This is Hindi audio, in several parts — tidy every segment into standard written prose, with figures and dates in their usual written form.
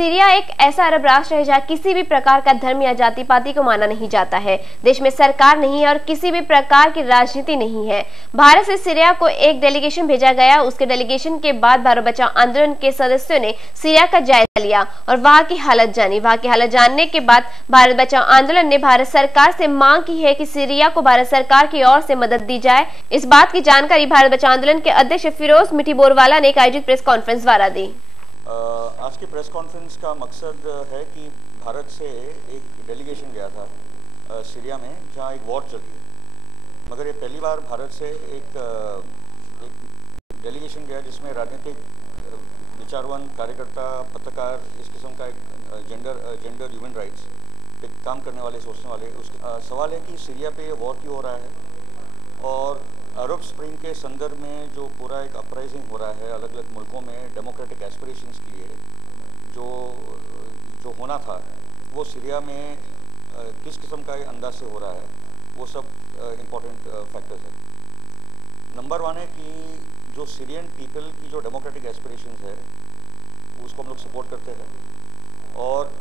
सीरिया एक ऐसा अरब राष्ट्र है जहां किसी भी प्रकार का धर्म या जाति पाति को माना नहीं जाता है। देश में सरकार नहीं है और किसी भी प्रकार की राजनीति नहीं है। भारत से सीरिया को एक डेलीगेशन भेजा गया। उसके डेलीगेशन के बाद भारत बचाओ आंदोलन के सदस्यों ने सीरिया का जायजा लिया और वहां की हालत जानी। वहां की हालत जानने के बाद भारत बचाओ आंदोलन ने भारत सरकार से मांग की है कि सीरिया को भारत सरकार की ओर से मदद दी जाए। इस बात की जानकारी भारत बचाओ आंदोलन के अध्यक्ष फिरोज मिठी बोरवाला ने एक आयोजित प्रेस कॉन्फ्रेंस द्वारा दी। आज की प्रेस कॉन्फ्रेंस का मकसद है कि भारत से एक डेलीगेशन गया था सीरिया में, जहां एक वॉर चल रही है। मगर ये पहली बार भारत से एक डेलीगेशन गया जिसमें राजनीतिक विचारवान, कार्यकर्ता, पत्रकार, इस किस्म का एक जेंडर ह्यूमन राइट्स पे काम करने वाले, सोचने वाले। उसका सवाल है कि सीरिया पे ये वॉर क्यों हो रहा है और अरब स्प्रिंग के संदर्भ में जो पूरा एक अपराइजिंग हो रहा है अलग अलग मुल्कों में डेमोक्रेटिक एस्पिरेशंस के लिए, जो होना था वो सीरिया में किस किस्म का अंदाज से हो रहा है, वो सब इम्पोर्टेंट फैक्टर्स है। नंबर वन है कि जो सीरियन पीपल की जो डेमोक्रेटिक एस्पिरेशंस है उसको हम लोग सपोर्ट करते हैं। और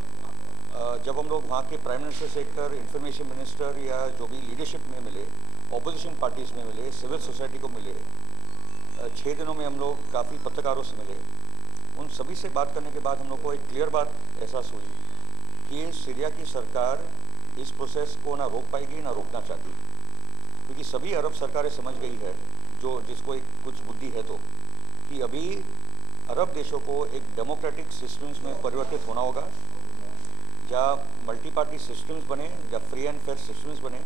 जब हम लोग वहाँ के प्राइम मिनिस्टर से लेकर इंफॉर्मेशन मिनिस्टर या जो भी लीडरशिप में मिले, ऑपोजिशन पार्टीज़ में मिले, सिविल सोसाइटी को मिले, 6 दिनों में हम लोग काफ़ी पत्रकारों से मिले। उन सभी से बात करने के बाद हम लोग को एक क्लियर बात एहसास हुई कि सीरिया की सरकार इस प्रोसेस को ना रोक पाएगी ना रोकना चाहती, क्योंकि सभी अरब सरकारें समझ गई है, जिसको एक कुछ बुद्धि है, तो कि अभी अरब देशों को एक डेमोक्रेटिक सिस्टम्स में परिवर्तित होना होगा, जहाँ मल्टी पार्टी सिस्टम्स बने, या फ्री एंड फेयर सिस्टम्स बने।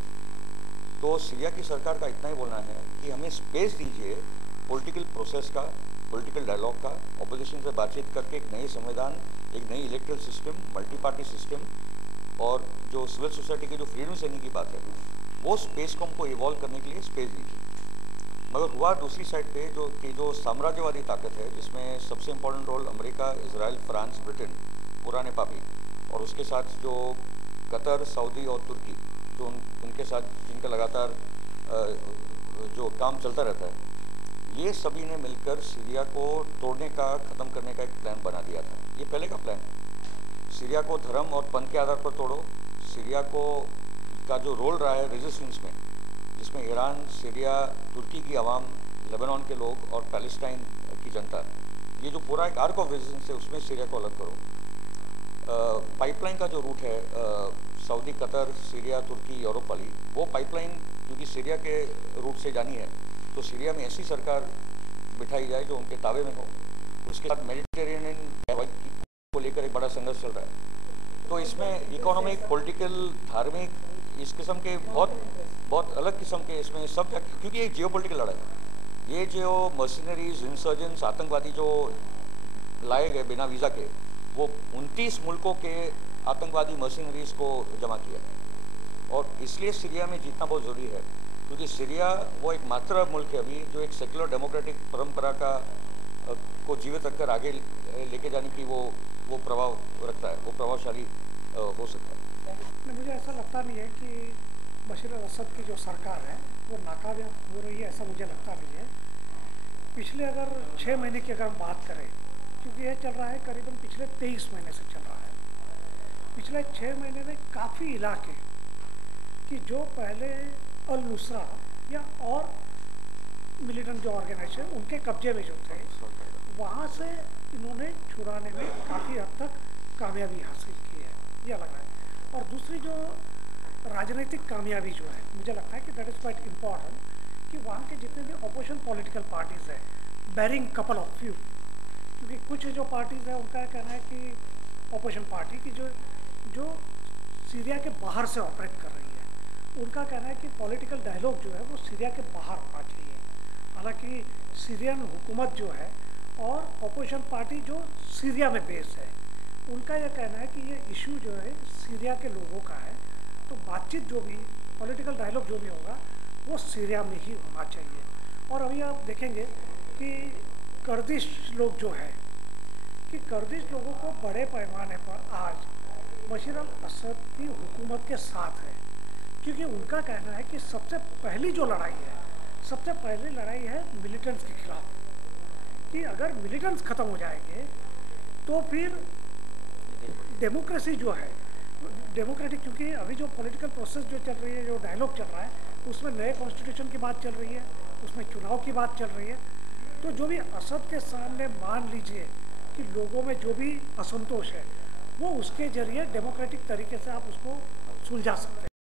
तो सीरिया की सरकार का इतना ही बोलना है कि हमें स्पेस दीजिए पॉलिटिकल प्रोसेस का, पॉलिटिकल डायलॉग का, ऑपोजिशन से बातचीत करके एक नई संविधान, एक नई electoral system, multi party system और जो सिविल सोसाइटी के जो फ्रीडम देने की बात है, वो स्पेस को हमको इवॉल्व करने के लिए स्पेस दीजिए। मगर हुआ दूसरी साइड पे जो साम्राज्यवादी ताकत है, जिसमें सबसे important role America, Israel, France, Britain, पुराने पापी, और उसके साथ जो कतर, सऊदी और तुर्की, जो उनके साथ जिनका लगातार जो काम चलता रहता है, ये सभी ने मिलकर सीरिया को तोड़ने का, ख़त्म करने का एक प्लान बना दिया था। ये पहले का प्लान है। सीरिया को धर्म और पंथ के आधार पर तोड़ो। सीरिया का जो रोल रहा है रेजिस्टेंस में, जिसमें ईरान, सीरिया, तुर्की की आवाम, लेबनान के लोग और पैलेस्टाइन की जनता, ये जो पूरा एक आर्क ऑफ रेजिस्टेंस है, उसमें सीरिया को अलग करो। पाइपलाइन का जो रूट है सऊदी, कतर, सीरिया, तुर्की, यूरोप वाली, वो पाइपलाइन क्योंकि सीरिया के रूट से जानी है, तो सीरिया में ऐसी सरकार बिठाई जाए जो उनके ताबे में हो। उसके साथ मेडिटेरेनियन को लेकर एक बड़ा संघर्ष चल रहा है। तो इसमें इकोनॉमिक, पॉलिटिकल, धार्मिक, इस किस्म के बहुत अलग किस्म के इसमें सब, क्योंकि एक जियो पोलिटिकल लड़ाई है। ये जो मर्सिनरीज, इंसर्जेंट्स, आतंकवादी जो लाए गए बिना वीज़ा के, वो 29 मुल्कों के आतंकवादी मर्सिनरीज को जमा किया, और इसलिए सीरिया में जीतना बहुत ज़रूरी है, क्योंकि सीरिया वो एक मात्र मुल्क है अभी जो एक सेक्युलर डेमोक्रेटिक परंपरा को जीवित रखकर आगे लेके जाने की वो प्रभाव रखता है, वो प्रभावशाली हो सकता है। मुझे ऐसा लगता नहीं है कि बशीर अल-असद की जो सरकार है वो नाकामयाब हो रही है, ऐसा मुझे लगता नहीं है। पिछले अगर 6 महीने की अगर हम बात करें, क्योंकि यह चल रहा है करीबन पिछले 23 महीने से चल रहा है, पिछले 6 महीने में काफ़ी इलाके कि जो पहले अल नुसरा या और मिलिटेंट जो ऑर्गेनाइजेशन उनके कब्जे में जो थे, वहाँ से इन्होंने छुड़ाने में काफ़ी हद तक कामयाबी हासिल की है, यह लग रहा है। और दूसरी जो राजनीतिक कामयाबी जो है, मुझे लगता है कि दैट इज़ क्वाइट इम्पॉर्टेंट कि वहाँ के जितने भी अपोजिशन पॉलिटिकल पार्टीज़ हैं, बैरिंग कपल ऑफ फ्यू, क्योंकि कुछ जो पार्टीज़ हैं उनका कहना है कि अपोजिशन पार्टी की जो सीरिया के बाहर से ऑपरेट कर रही है, उनका कहना है कि पॉलिटिकल डायलॉग जो है वो सीरिया के बाहर होना चाहिए। हालांकि सीरियन हुकूमत जो है और अपोजिशन पार्टी जो सीरिया में बेस है, उनका यह कहना है कि ये इशू जो है सीरिया के लोगों का है, तो बातचीत जो भी, पॉलिटिकल डायलॉग जो भी होगा वो सीरिया में ही होना चाहिए। और अभी आप देखेंगे कि कर्दिश लोग जो है, कि कर्दिश लोगों को बड़े पैमाने पर आज बशीर अल-असद की हुकूमत के साथ है, क्योंकि उनका कहना है कि सबसे पहली जो लड़ाई है, सबसे पहली लड़ाई है मिलिटेंट्स के खिलाफ, कि अगर मिलिटेंट्स ख़त्म हो जाएंगे तो फिर डेमोक्रेसी जो है, डेमोक्रेटिक, क्योंकि अभी जो पॉलिटिकल प्रोसेस जो चल रही है, जो डायलॉग चल रहा है, उसमें नए कॉन्स्टिट्यूशन की बात चल रही है, उसमें चुनाव की बात चल रही है। तो जो भी असद के सामने मान लीजिए कि लोगों में जो भी असंतोष है, वो उसके जरिए डेमोक्रेटिक तरीके से आप उसको सुलझा सकते हैं।